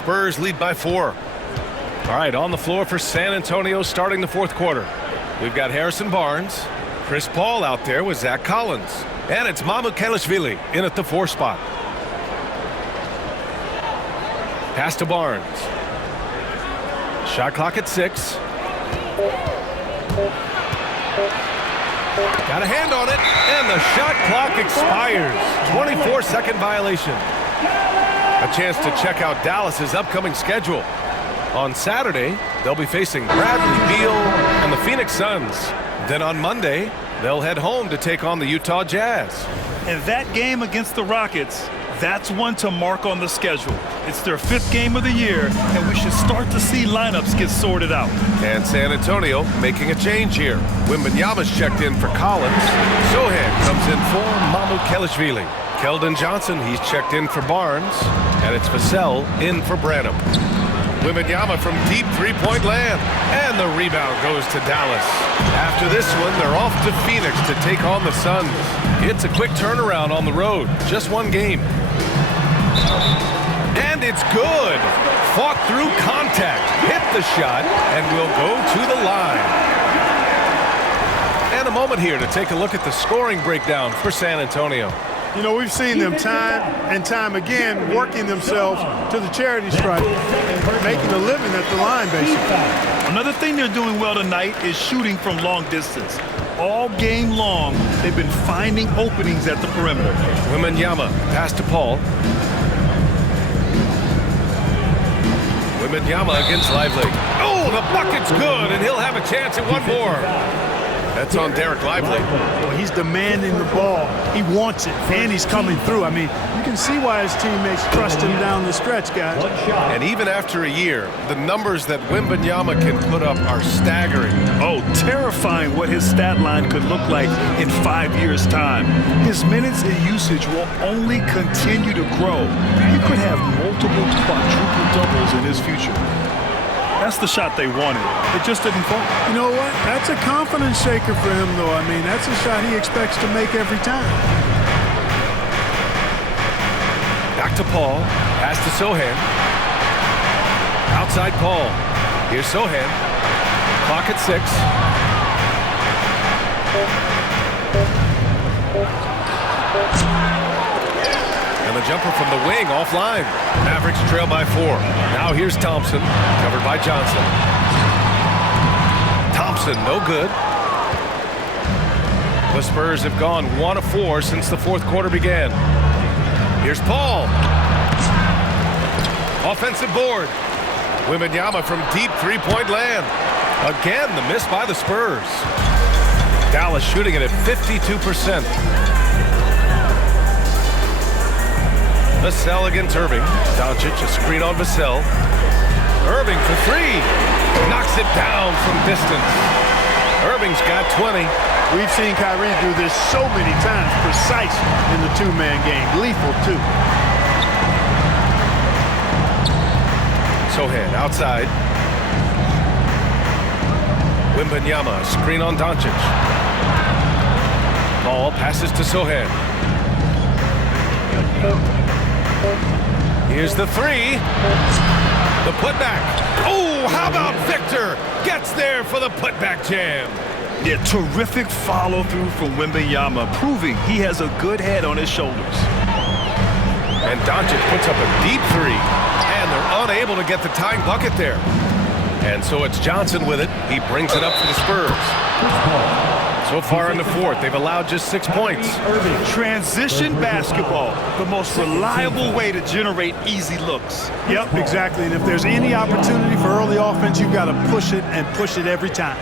Spurs lead by 4. All right, on the floor for San Antonio starting the fourth quarter. We've got Harrison Barnes, Chris Paul out there with Zach Collins, and it's Mamukelashvili in at the 4 spot. Pass to Barnes. Shot clock at 6. Got a hand on it, and the shot clock expires. 24-second violation. A chance to check out Dallas's upcoming schedule. On Saturday, they'll be facing Bradley Beal and the Phoenix Suns. Then on Monday, they'll head home to take on the Utah Jazz. And that game against the Rockets, that's one to mark on the schedule. It's their 5th game of the year, and we should start to see lineups get sorted out. And San Antonio making a change here. Wembanyama's checked in for Collins. Sochan comes in for Mamukelashvili. Keldon Johnson, he's checked in for Barnes. And it's Vassell in for Branham. Wembanyama from deep three-point land. And the rebound goes to Dallas. After this one, they're off to Phoenix to take on the Suns. It's a quick turnaround on the road. Just one game. And it's good. Fought through contact. Hit the shot. And will go to the line. And a moment here to take a look at the scoring breakdown for San Antonio. You know, we've seen them time and time again working themselves to the charity stripe and making a living at the line, basically. Another thing they're doing well tonight is shooting from long distance. All game long, they've been finding openings at the perimeter. Wembanyama, pass to Paul. Wembanyama against Lively. Oh, the bucket's good, and he'll have a chance at one more. That's on Derek Lively. Well, he's demanding the ball. He wants it, and he's coming through. I mean, you can see why his teammates trust him down the stretch, guys. And even after a year, the numbers that Wembanyama can put up are staggering. Oh, terrifying what his stat line could look like in 5 years' time. His minutes and usage will only continue to grow. He could have multiple quadruple doubles in his future. That's the shot they wanted. It just didn't fall. You know what? That's a confidence shaker for him, though. I mean, that's a shot he expects to make every time. Back to Paul. Pass to Sochan. Outside Paul. Here's Sochan. Clock at 6. And the jumper from the wing offline. Mavericks trail by 4. Now here's Thompson, covered by Johnson. Thompson, no good. The Spurs have gone 1 of 4 since the fourth quarter began. Here's Paul. Offensive board. Wembanyama from deep three-point land. Again, the miss by the Spurs. Dallas shooting it at 52%. Vassell against Irving. Doncic, a screen on Vassell. Irving for 3. Knocks it down from distance. Irving's got 20. We've seen Kyrie do this so many times, precise in the two-man game. Lethal, too. Sochan outside. Wembanyama, screen on Doncic. Ball passes to Sochan. Here's the 3. The putback. Oh, how about Victor? Gets there for the putback jam. Yeah, terrific follow-through from Wembanyama, proving he has a good head on his shoulders. And Doncic puts up a deep 3. And they're unable to get the tying bucket there. And so it's Johnson with it. He brings it up for the Spurs. So far in the fourth, they've allowed just 6 points. Transition basketball, the most reliable way to generate easy looks. Yep, exactly. And if there's any opportunity for early offense, you've got to push it and push it every time.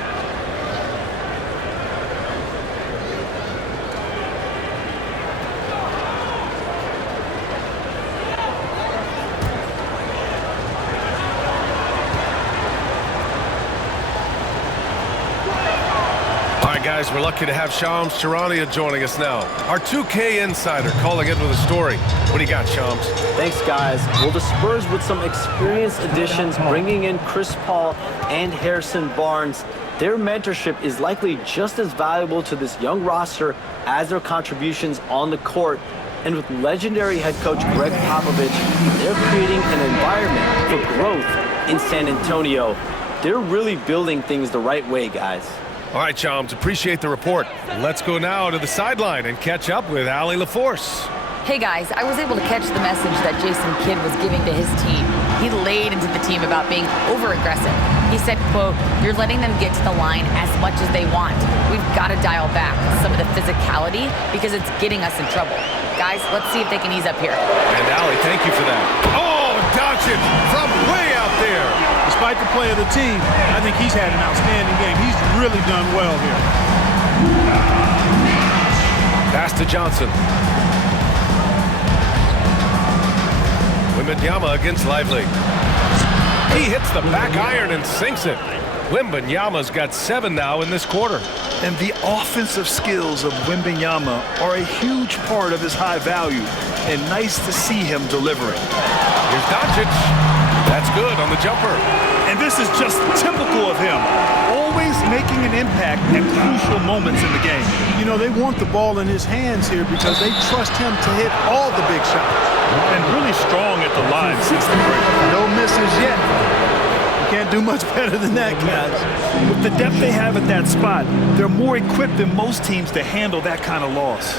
Guys, we're lucky to have Shams Charania joining us now. Our 2K insider calling in with a story. What do you got, Shams? Thanks, guys. Well, the Spurs with some experienced additions, bringing in Chris Paul and Harrison Barnes. Their mentorship is likely just as valuable to this young roster as their contributions on the court. And with legendary head coach Greg Popovich, they're creating an environment for growth in San Antonio. They're really building things the right way, guys. All right, chums, appreciate the report. Let's go now to the sideline and catch up with Allie LaForce. Hey guys, I was able to catch the message that Jason Kidd was giving to his team. He laid into the team about being over-aggressive. He said, quote, "You're letting them get to the line as much as they want. We've got to dial back some of the physicality because it's getting us in trouble. Guys, let's see if they can ease up here." And Allie, thank you for that. Oh, Doncic from way out there. Despite the play of the team, I think he's had an outstanding game. He's really done well here. Pass to Johnson. Wembanyama against Lively. He hits the back iron and sinks it. Wembanyama's got 7 now in this quarter. And the offensive skills of Wembanyama are a huge part of his high value, and nice to see him delivering. Here's Doncic. That's good on the jumper. And this is just typical of him, always making an impact at crucial moments in the game. You know, they want the ball in his hands here because they trust him to hit all the big shots. And really strong at the line since the break. No misses yet. You can't do much better than that, guys. With the depth they have at that spot, they're more equipped than most teams to handle that kind of loss.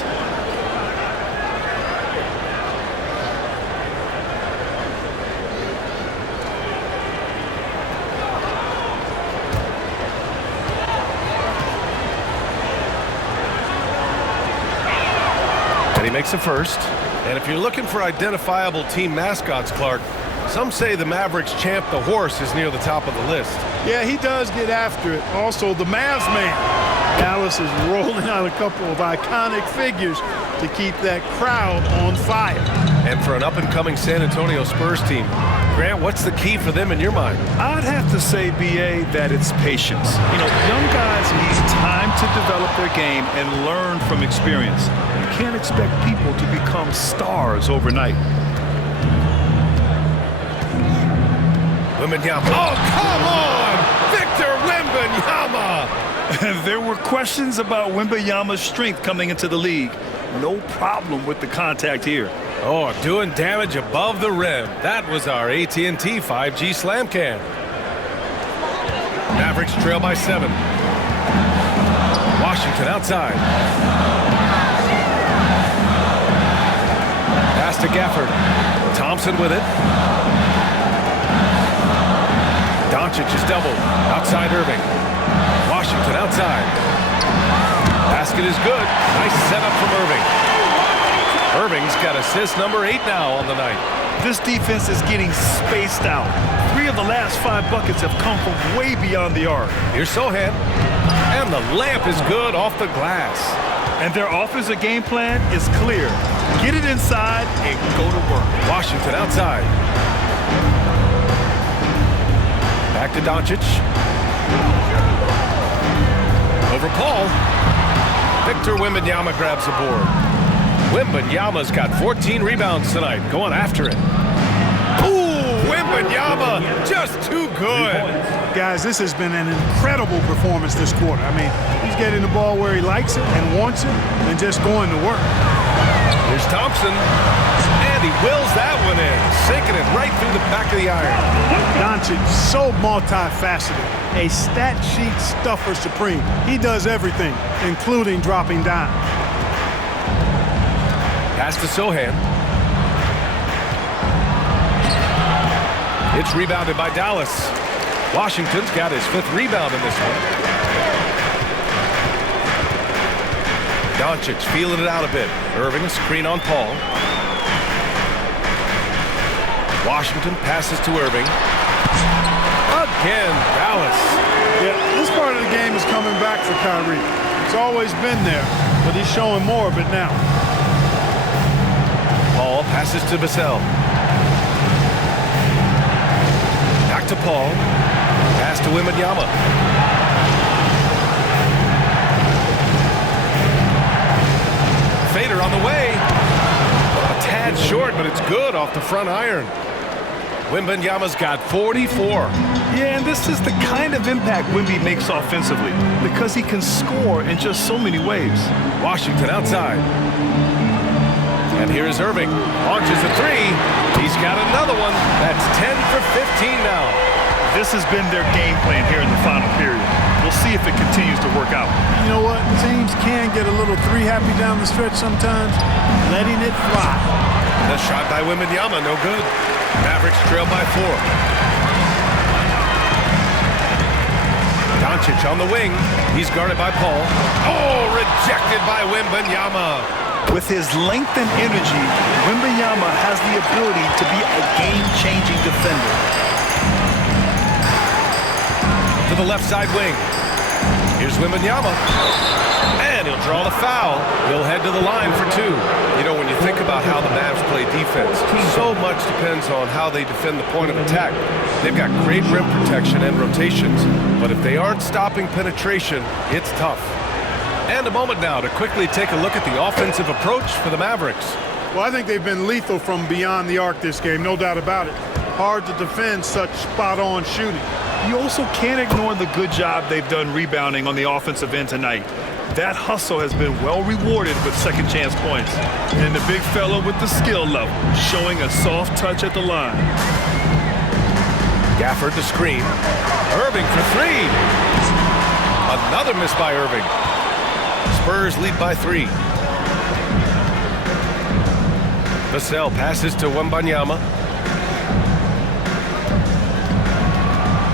And he makes a first. And if you're looking for identifiable team mascots, Clark, some say the Mavericks champ, the horse, is near the top of the list. Yeah, he does get after it. Also, the Mavs man. Dallas is rolling out a couple of iconic figures to keep that crowd on fire. And for an up-and-coming San Antonio Spurs team, Grant, what's the key for them in your mind? I'd have to say, B.A., that it's patience. You know, young guys need time to develop their game and learn from experience. You can't expect people to become stars overnight. Wembanyama. Oh, come on! Victor Wembanyama! There were questions about Wembanyama's strength coming into the league. No problem with the contact here. Oh, doing damage above the rim. That was our AT&T 5G slam cam. Mavericks trail by 7. Washington outside. Pass to Gafford. Thompson with it. Doncic is doubled. Outside Irving. Washington outside. Basket is good. Nice setup from Irving. Irving's got assist number 8 now on the night. This defense is getting spaced out. 3 of the last 5 buckets have come from way beyond the arc. Here's Sochan. And the layup is good off the glass. And their offensive game plan is clear. Get it inside and go to work. Washington outside. Back to Doncic. Over Paul. Victor Wembanyama grabs the board. Wembanyama's got 14 rebounds tonight, going after it. Ooh, Wembanyama, just too good. Guys, this has been an incredible performance this quarter. I mean, he's getting the ball where he likes it and wants it and just going to work. Here's Thompson, and he wills that one in, sinking it right through the back of the iron. Doncic, so multifaceted, a stat sheet stuffer supreme. He does everything, including dropping down. Pass to Sochan. It's rebounded by Dallas. Washington's got his 5th rebound in this one. Doncic feeling it out a bit. Irving, a screen on Paul. Washington passes to Irving. Again, Dallas. Yeah, this part of the game is coming back for Kyrie. It's always been there, but he's showing more of it now. Paul passes to Vassell. Back to Paul. Pass to Wembanyama. Fader on the way. A tad short, but it's good off the front iron. Wembanyama's got 44. Yeah, and this is the kind of impact Wemby makes offensively because he can score in just so many ways. Washington outside. And here's Irving. Launches a three. He's got another one. That's 10 for 15 now. This has been their game plan here in the final period. We'll see if it continues to work out. You know what? Teams can get a little three-happy down the stretch sometimes. Letting it fly. The shot by Wembanyama, no good. Mavericks trail by 4. Doncic on the wing. He's guarded by Paul. Oh, rejected by Wembanyama. With his length and energy, Wembanyama has the ability to be a game-changing defender. To the left side wing. Here's Wembanyama. And he'll draw the foul. He'll head to the line for 2. You know, when you think about how the Mavs play defense, so much depends on how they defend the point of attack. They've got great rim protection and rotations, but if they aren't stopping penetration, it's tough. And a moment now to quickly take a look at the offensive approach for the Mavericks. Well, I think they've been lethal from beyond the arc this game, no doubt about it. Hard to defend such spot-on shooting. You also can't ignore the good job they've done rebounding on the offensive end tonight. That hustle has been well rewarded with second chance points. And the big fella with the skill level, showing a soft touch at the line. Gafford to screen. Irving for 3. Another miss by Irving. Spurs lead by 3. Vassell passes to Wembanyama.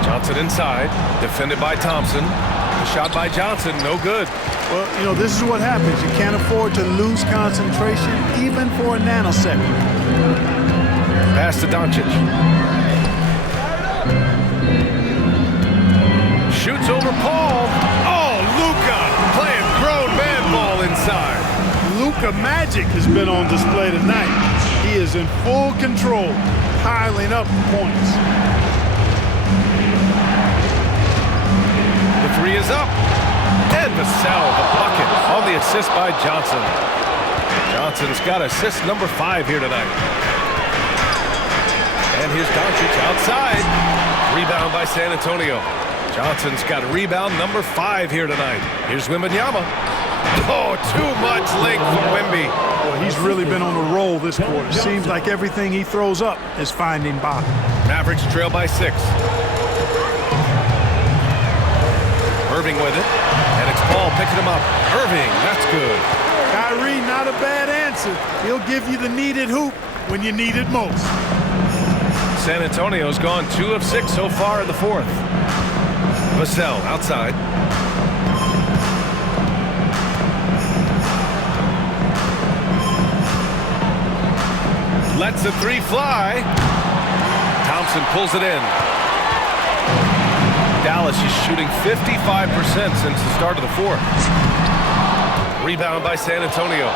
Johnson inside, defended by Thompson. The shot by Johnson, no good. Well, you know, this is what happens. You can't afford to lose concentration, even for a nanosecond. Pass to Doncic. Shoots over Paul. Oh, Luka playing grown man ball inside. Luka magic has been on display tonight. He is in full control, piling up points. The 3 is up. And Vassell, the bucket on the assist by Johnson. Johnson's got assist number 5 here tonight. And here's Doncic outside. Rebound by San Antonio. Johnson's got a rebound number 5 here tonight. Here's Wembanyama. Oh, too much length for Wemby. Well, he's really been on a roll this quarter. Seems like everything he throws up is finding bottom. Mavericks trail by 6. Irving with it. And it's Paul picking him up. Irving, that's good. Kyrie, not a bad answer. He'll give you the needed hoop when you need it most. San Antonio's gone 2 of 6 so far in the 4th. Vassell outside. Lets the 3 fly. Thompson pulls it in. Dallas is shooting 55% since the start of the 4th. Rebound by San Antonio.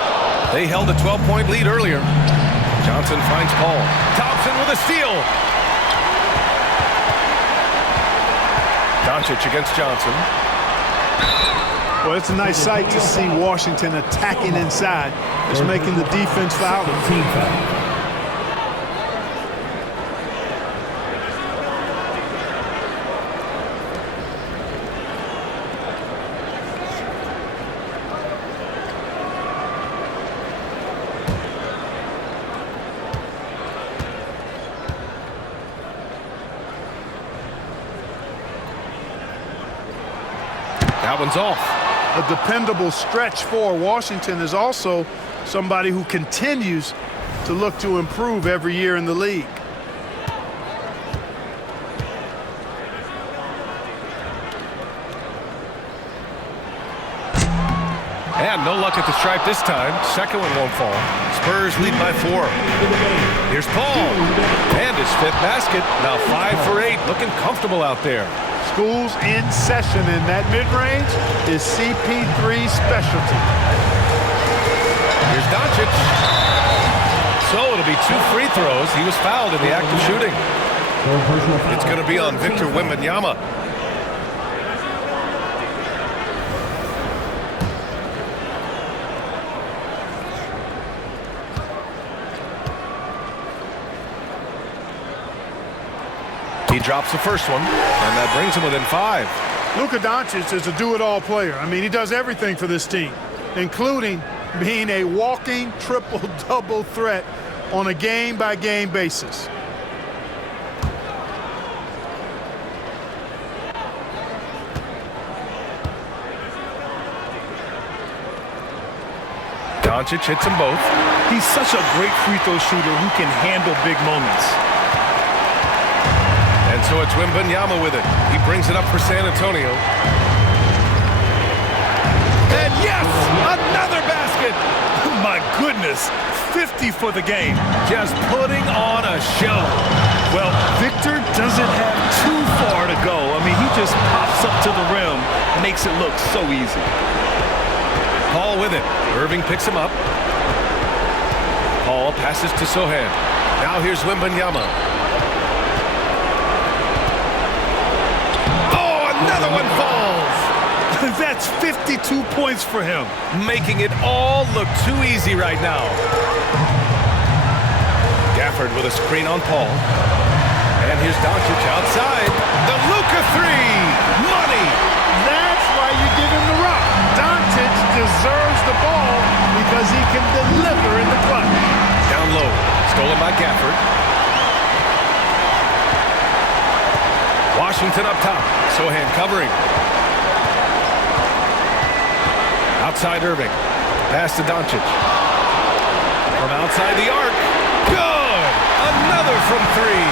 They held a 12-point lead earlier. Johnson finds Paul. Thompson with a steal. Doncic against Johnson. Well, it's a nice sight to see Washington attacking inside. It's making the defense foul. Team foul. That one's off. A dependable stretch for Washington is also somebody who continues to look to improve every year in the league. And no luck at the stripe this time. Second one won't fall. Spurs lead by 4. Here's Paul. And his 5th basket. Now 5 for 8. Looking comfortable out there. School's in session, and that mid-range is CP3's specialty. Here's Doncic. So it'll be 2 free throws. He was fouled in the act of shooting. It's going to be on Victor Wembanyama. He drops the first one, and that brings him within 5. Luka Doncic is a do-it-all player. I mean, he does everything for this team, including being a walking triple-double threat on a game-by-game basis. Doncic hits them both. He's such a great free throw shooter who can handle big moments. And so it's Wembanyama with it. He brings it up for San Antonio. And yes, another basket. My goodness, 50 for the game. Just putting on a show. Well, Victor doesn't have too far to go. I mean, he just pops up to the rim, makes it look so easy. Paul with it. Irving picks him up. Paul passes to Sochan. Now here's Wembanyama. Oh, another one falls. That's 52 points for him. Making it all look too easy right now. Gafford with a screen on Paul. And here's Doncic outside. The Luka three. Money. That's why you give him the rock. Doncic deserves the ball because he can deliver in the clutch. Down low. Stolen by Gafford. Washington up top. Sochan covering. Outside Irving. Pass to Doncic. From outside the arc. Good! Another from three.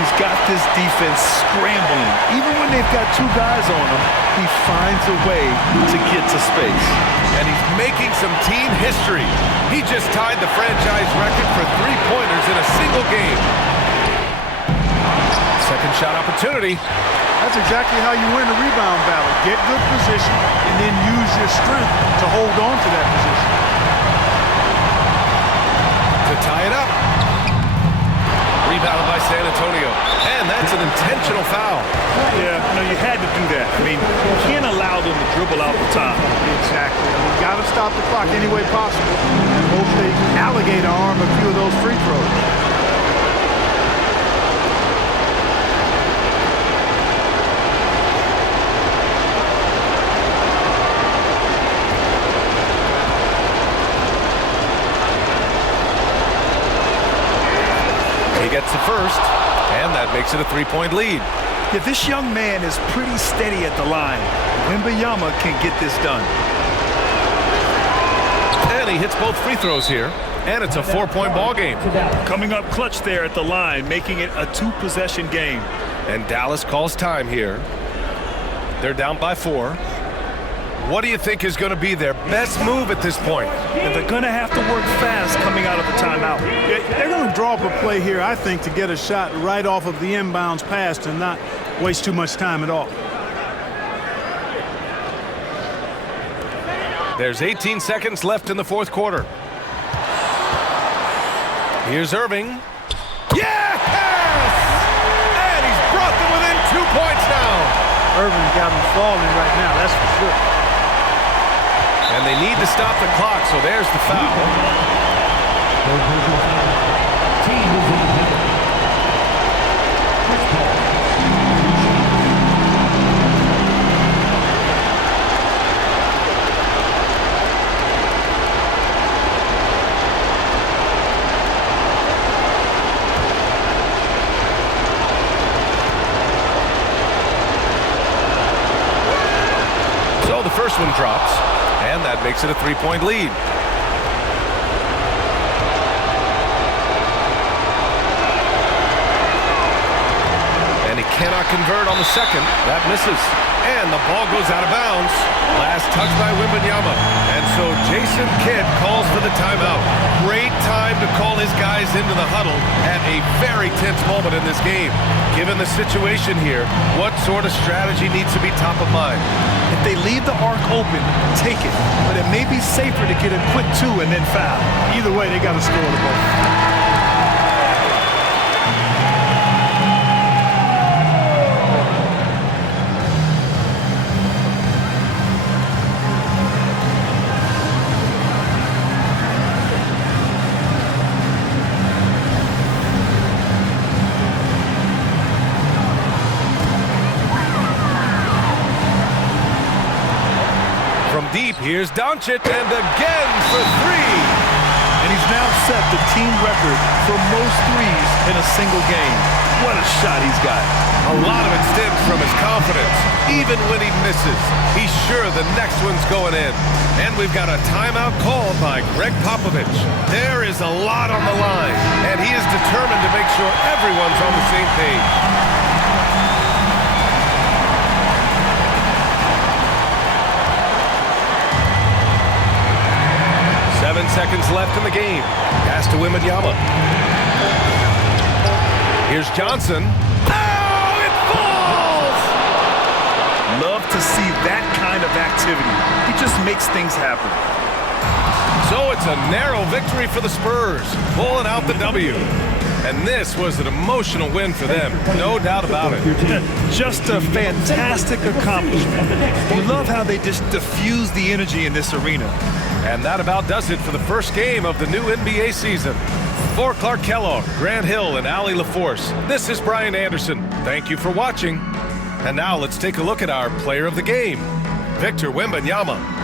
He's got this defense scrambling. Even when they've got two guys on him, he finds a way to get to space. And he's making some team history. He just tied the franchise record for three-pointers in a single game. Second shot opportunity. That's exactly how you win a rebound battle. Get good position and then use your strength to hold on to that position. To tie it up. Rebounded by San Antonio. And that's an intentional foul. Yeah, you had to do that. I mean, you can't allow them to dribble out the time. Exactly. You got to stop the clock any way possible and hope they alligator arm a few of those free throws. He gets the first, and that makes it a three-point lead. Yeah, this young man is pretty steady at the line. Wembanyama can get this done. And he hits both free throws here, and it's a four-point ball game. Coming up clutch there at the line, making it a two-possession game. And Dallas calls time here. They're down by 4. What do you think is going to be their best move at this point? And they're going to have to work fast coming out of the timeout. They're going to draw up a play here, I think, to get a shot right off of the inbounds pass and not waste too much time at all. There's 18 seconds left in the fourth quarter. Here's Irving. Yes! And he's brought them within 2 points now. Irving got him falling right now, that's for sure. And they need to stop the clock, so there's the foul. So the first one drops. And that makes it a three-point lead. And he cannot convert on the second. That misses. And the ball goes out of bounds. Last touch by Wembanyama. And so Jason Kidd calls for the timeout. Great time to call his guys into the huddle at a very tense moment in this game. Given the situation here, what sort of strategy needs to be top of mind? If they leave the arc open, take it. But it may be safer to get a quick 2 and then foul. Either way, they got to score the ball. Here's Doncic, and again for three. And he's now set the team record for most threes in a single game. What a shot he's got. A lot of it stems from his confidence. Even when he misses, he's sure the next one's going in. And we've got a timeout called by Gregg Popovich. There is a lot on the line, and he is determined to make sure everyone's on the same page. Seven seconds left in the game. Pass to Wembanyama. Here's Johnson. Oh, it falls! Love to see that kind of activity. He just makes things happen. So it's a narrow victory for the Spurs, pulling out the W. And this was an emotional win for them, no doubt about it. Just a fantastic accomplishment. You love how they just diffuse the energy in this arena. And that about does it for the first game of the new NBA season. For Clark Kellogg, Grant Hill, and Allie LaForce, this is Brian Anderson. Thank you for watching. And now let's take a look at our player of the game, Victor Wembanyama.